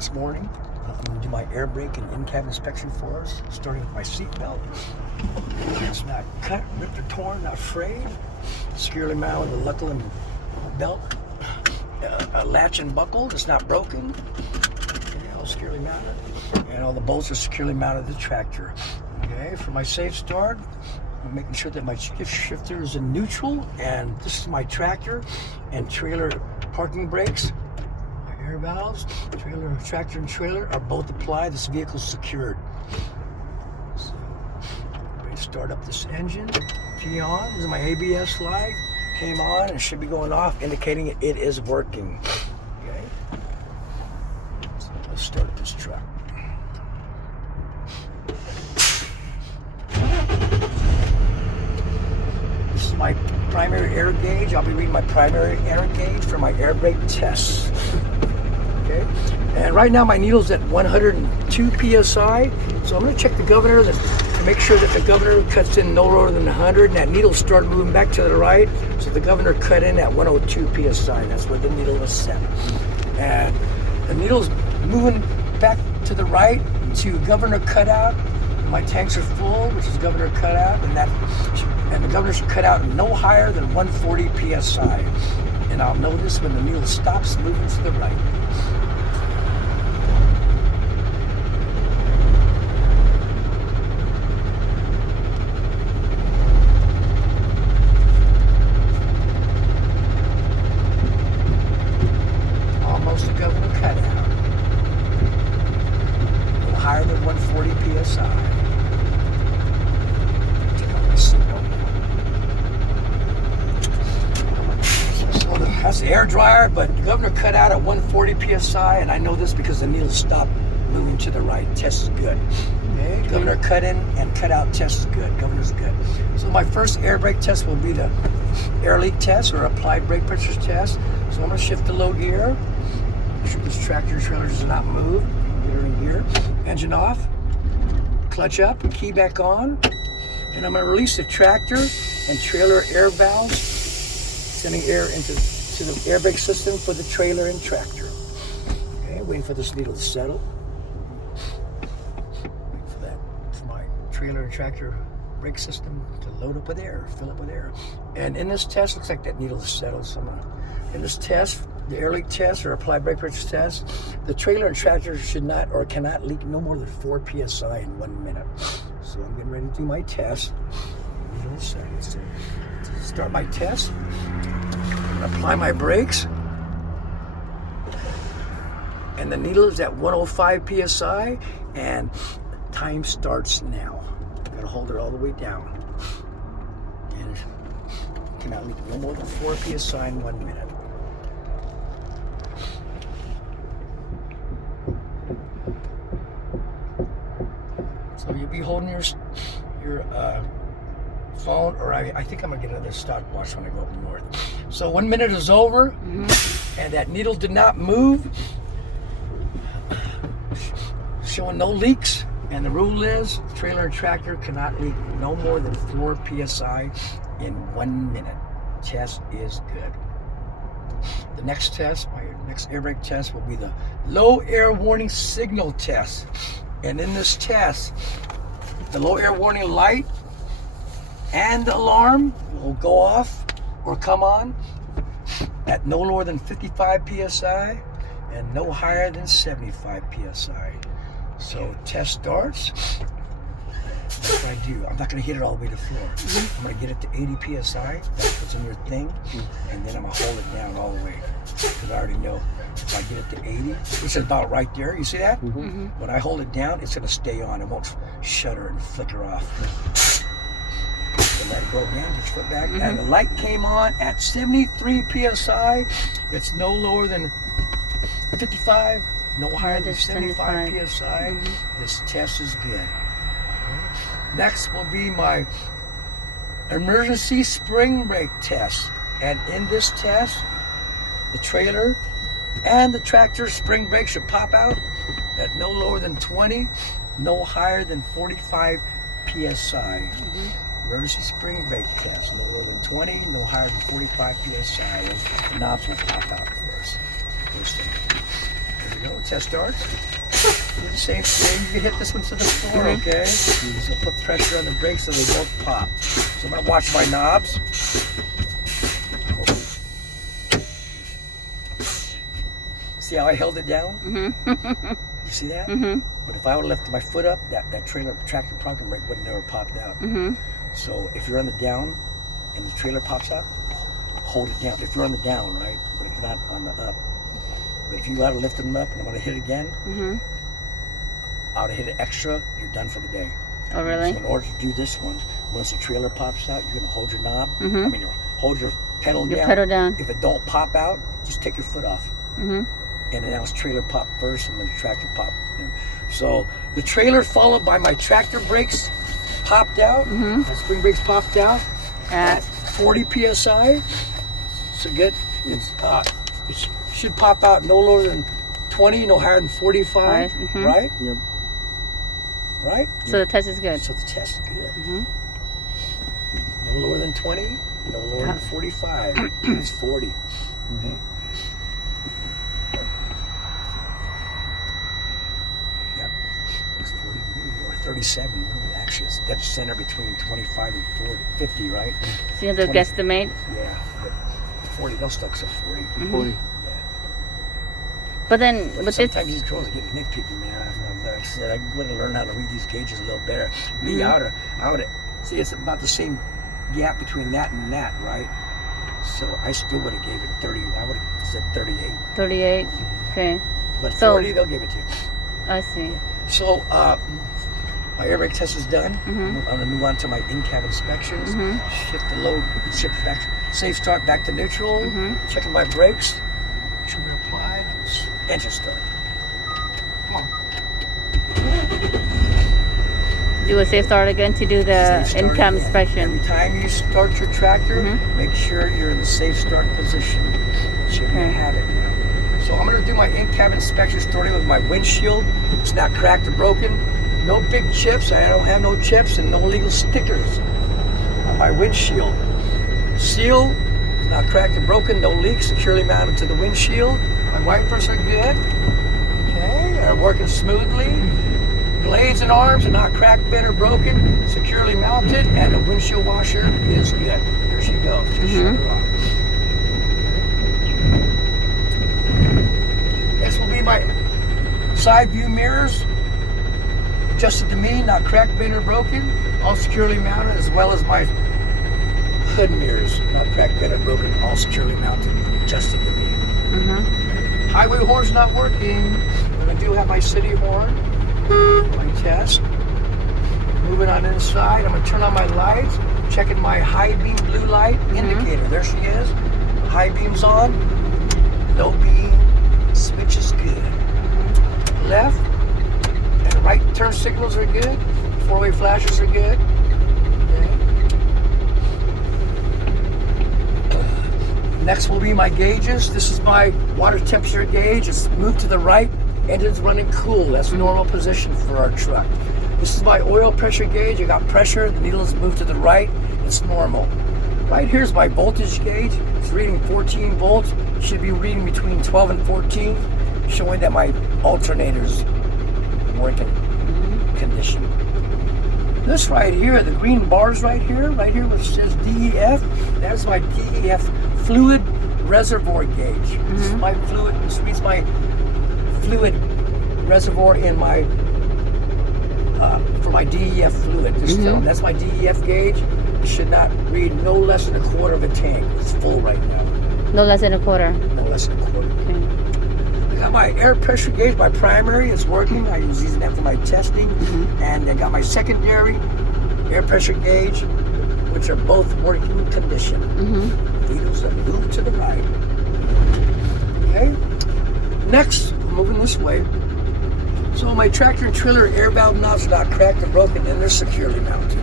this morning. I'm going to do my air brake and in-cab inspection for us, starting with my seat belt. It's not cut, ripped, or torn, not frayed. Securely mounted with a Lucklin belt, a latch and buckle. It's not broken. Okay, all securely mounted. And all the bolts are securely mounted to the tractor. Okay, for my safe start, I'm making sure that my shifter is in neutral, and this is my tractor and trailer parking brakes. My air valves, tractor and trailer are both applied. This vehicle is secured. So, ready to start up this engine. Key on. This is my ABS light. Came on and should be going off, indicating it is working. Okay. So let's start up this truck. This is my primary air gauge. I'll be reading my primary air gauge for my air brake tests. Okay, and right now my needle's at 102 psi. So I'm going to check the governor to make sure that the governor cuts in no lower than 100, and that needle started moving back to the right. So the governor cut in at 102 psi. That's where the needle was set. And the needle's moving back to the right to governor cutout. My tanks are full, which is governor cutout, and the governor should cut out no higher than 140 psi. And I'll notice when the needle stops moving to the right. Almost a governor cutout. No higher than 140 psi. That's the air dryer, but the governor cut out at 140 psi, and I know this because the needle stopped moving to the right. Test is good. Okay, governor cut in and cut out. Test is good. Governor's good. So my first air brake test will be the air leak test or applied brake pressure test. So I'm going to shift the low gear. Make sure this tractor and trailer does not move. Get her in gear. Engine off. Clutch up. Key back on. And I'm going to release the tractor and trailer air valves, sending air into the air brake system for the trailer and tractor. Okay, waiting for this needle to settle. Waiting for that, for my trailer and tractor brake system to load up with air, fill up with air. And in this test, looks like that needle is settled. So in this test, the air leak test or applied brake pressure test, the trailer and tractor should not or cannot leak no more than 4 psi in 1 minute. So I'm getting ready to do my test. To start my test, apply my brakes, and the needle is at 105 psi, and time starts now. I'm gonna hold it all the way down, and cannot leak no more than 4 psi in 1 minute. So you'll be holding your phone, or I think I'm gonna get another stopwatch when I go up north. So 1 minute is over, and that needle did not move, showing no leaks. And the rule is trailer and tractor cannot leak no more than 4 psi in 1 minute. Test is good. The next test, my next air brake test, will be the low air warning signal test. And in this test, the low air warning light and the alarm will go off or come on at no lower than 55 psi and no higher than 75 psi. So test starts. That's what I do. I'm not going to hit it all the way to the floor. I'm going to get it to 80 psi. That's what's in your thing. And then I'm going to hold it down all the way. Because I already know if I get it to 80, which is about right there. You see that? When I hold it down, it's going to stay on. It won't shudder and flicker off. So let it go again. Put your foot back. And the light came on at 73 psi. It's no lower than 55. No higher than 75 psi. This test is good. Next will be my emergency spring brake test. And in this test, the trailer and the tractor spring brake should pop out at no lower than 20, no higher than 45 psi. Emergency spring brake test, no lower than 20, no higher than 45 psi. The knobs will pop out for us. There we go. test starts. Do the same thing. You can hit this one to the floor, okay? So put pressure on the brakes so they don't pop. So I'm gonna watch my knobs. See how I held it down? You see that? But if I would have lifted my foot up, that trailer tractor parking brake would have never popped out. So if you're on the down and the trailer pops out, hold it down. If you're on the down, right? But if you're not on the up. But if you would have lifted them up and I'm going to hit it again, I would have hit it extra, you're done for the day. Oh, really? So in order to do this one, once the trailer pops out, you're going to hold your knob. I mean, hold your pedal down. Pedal down. If it don't pop out, just take your foot off. And then that was trailer pop first and then the tractor pop. So the trailer followed by my tractor brakes popped out. My spring brakes popped out at 40 PSI. So good. It should pop out no lower than 20, no higher than 45, right? Yep. Right? So the test is good. So the test is good. No lower than 20, no lower than 45. It's 40. Okay. Yep. It's 40 to me, or 37. Actually, it's dead center between 25 and 40, 50, right? So you have to guesstimate. Yeah. But 40, they'll stuck to 40. 40. But then, But with this, sometimes these girls are getting nitpicky, man. Like I said, I would have learned how to read these gauges a little better. Me, I would have, see, it's about the same gap between that and that, right? So I still would have gave it 30. I would have said 38. 38. Okay. But So- 40, they'll give it to you. I see. So my air brake test is done. I'm going to move on to my in-cab inspections. Shift the load, shift back, safe start back to neutral. Checking my brakes. Should be applied. Engine start. Come on. Do a safe start again to do the Safe start in-cab again. inspection. Every time you start your tractor, make sure you're in the safe start position. It should be a Okay. habit now. So I'm going to do my in-cab inspection starting with my windshield. It's not cracked or broken. No big chips. I don't have no chips and no illegal stickers on my windshield. Seal, not cracked or broken. No leaks. Securely mounted to the windshield. My wipers are good. Okay, they're working smoothly. Blades and arms are not cracked, bent, or broken. Securely mounted, and the windshield washer is good. There she goes. Just shut her off. This will be my side view mirrors. Adjusted to me, not cracked, bent, or broken. All securely mounted, as well as my hood mirrors, not cracked, bent, or broken. All securely mounted, adjusted to me. Highway horn's not working, but I do have my city horn. My test. Moving on inside, I'm gonna turn on my lights, checking my high beam blue light indicator. There she is. High beam's on. Low beam. Switch is good. Left and right turn signals are good. Four-way flashes are good. Next will be my gauges. This is my water temperature gauge. It's moved to the right. Engine's running cool. That's normal position for our truck. This is my oil pressure gauge. I got pressure. The needle is moved to the right. It's normal. Right here's my voltage gauge. It's reading 14 volts. Should be reading between 12 and 14, showing that my alternator's working condition. This right here, the green bars right here which says DEF, that's my DEF fluid reservoir gauge. This is my fluid, this reads my fluid reservoir in my for my DEF fluid. That's my DEF gauge. It should not read no less than a quarter of a tank. It's full right now. No less than a quarter. No less than a quarter. Okay. I got my air pressure gauge, my primary is working. I use using that for my testing. And I got my secondary air pressure gauge, which are both working condition. Needles are moved to the right. Okay. Next, we're moving this way. So my tractor and trailer air valve knobs are not cracked or broken, and they're securely mounted.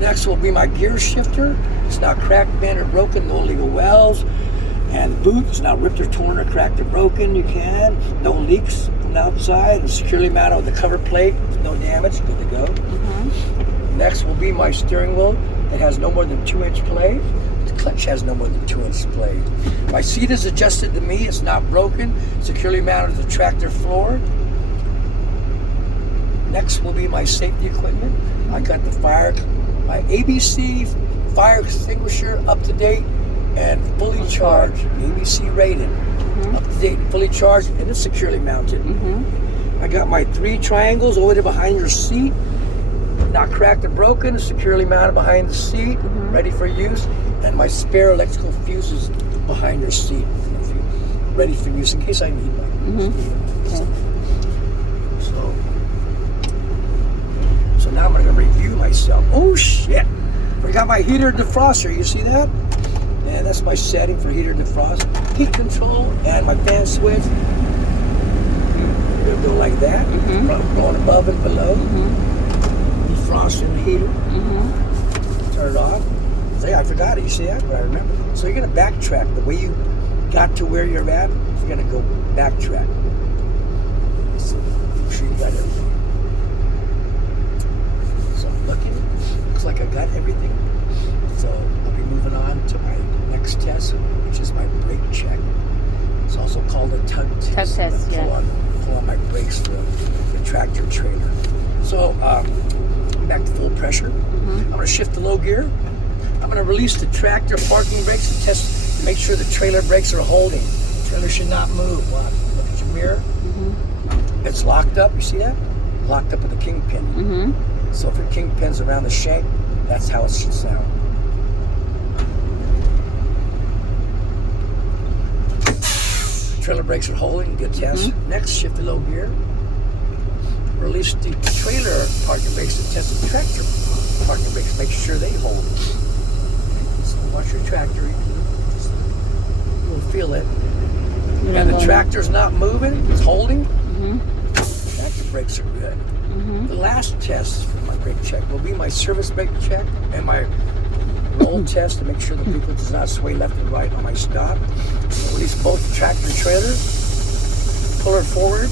Next will be my gear shifter. It's not cracked, bent, or broken. No illegal wells. And boot is not ripped or torn or cracked or broken. You can. No leaks from the outside. And securely mounted with the cover plate. No damage. Good to go. Next will be my steering wheel. It has no more than 2-inch play. It's clutch has no more than 2-inch blade. My seat is adjusted to me. It's not broken. Securely mounted to the tractor floor. Next will be my safety equipment. I got my ABC fire extinguisher up to date and fully charged. ABC rated. Up to date, fully charged, and it's securely mounted. I got my 3 triangles over there behind your seat. Not cracked or broken, securely mounted behind the seat, ready for use. And my spare electrical fuses behind your seat, ready for use in case I need one. So now I'm going to review myself. Oh shit! Forgot my heater defroster. You see that? And that's my setting for heater defrost. Heat control and my fan switch. It'll go like that, going above and below. Defrosting the heater. Turn it off. See, I forgot it. You see that? But I remember. So you're going to backtrack. The way you got to where you're at, you're going to go backtrack. So make sure you got everything. So I'm looking. Looks like I got everything. So I'll be moving on to my next test, which is my brake check. It's also called a tug test. Tug test, pull on my brakes for the tractor trailer. So back to full pressure. I'm going to shift to low gear. I'm going to release the tractor parking brakes and test to make sure the trailer brakes are holding. The trailer should not move. Look at your mirror. It's locked up. You see that? Locked up with a kingpin. So if your kingpin's around the shank, that's how it should sound. Trailer brakes are holding. Good test. Next, shift to low gear. Release the trailer parking brakes and test the tractor parking brakes. Make sure they hold. So watch your tractor. You'll feel it. And the tractor's not moving. It's holding. Tractor brakes are good. The last test for my brake check will be my service brake check and my roll test to make sure the vehicle does not sway left and right on my stop. I'll release both the tractor and trailer. Pull her forward.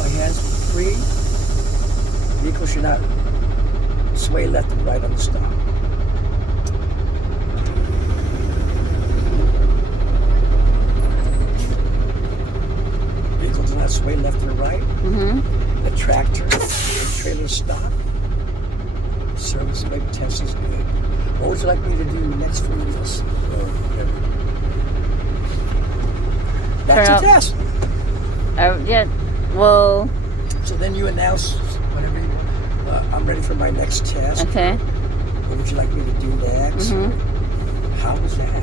My hands free. The vehicle should not sway left and right on the stop. Vehicle does not sway left and right. The tractor and trailer stop. Service brake test is good. What would you like me to do next for this? That's a test. Yeah. Well. So then you announce whenever I'm ready for my next test. Okay. What would you like me to do next? How was that?